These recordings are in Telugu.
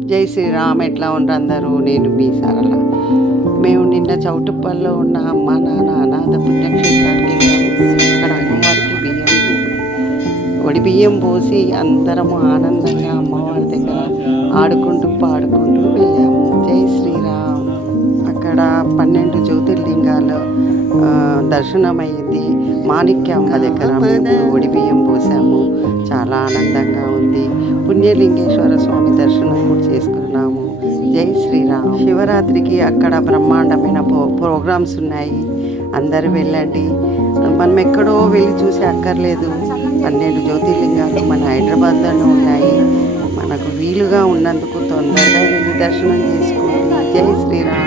జై శ్రీరామ్. ఎట్లా ఉండరు అందరూ? నేను మీ సరళ. మేము నిన్న చౌటుప్పల్లో ఉన్న అమ్మ నాన్న అనాథ పుణ్యక్షేత్రానికి వెళ్ళాము. అక్కడ అమ్మవారికి బియ్యం పోసి అందరము ఆనందంగా అమ్మవారి దగ్గర ఆడుకుంటూ పాడుకుంటూ వెళ్ళాము. జై శ్రీరామ్. అక్కడ 12 జ్యోతిర్లింగాలు దర్శనమైంది. మాణిక్యమ్మ దగ్గర బియ్యం పోసాము. చాలా ఆనందంగా ఉంది. పుణ్యలింగేశ్వర స్వామి దర్శనం కూడా చేసుకున్నాము. జై శ్రీరామ్. శివరాత్రికి అక్కడ బ్రహ్మాండమైన ప్రోగ్రామ్స్ ఉన్నాయి. అందరూ వెళ్ళండి. మనం ఎక్కడో వెళ్ళి చూసి అక్కర్లేదు. 12 జ్యోతిర్లింగాలు మన హైదరాబాద్లోనే ఉన్నాయి. మనకు వీలుగా ఉన్నందుకు తొందరగా వెళ్ళి దర్శనం చేసుకోండి. జై శ్రీరామ్.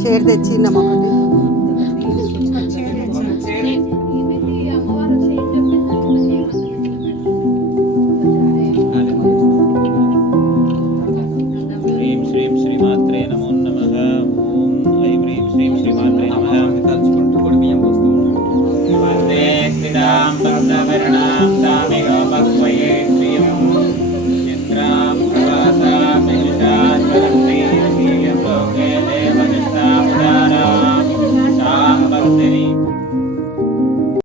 చీర తెచ్చిందమ్మా.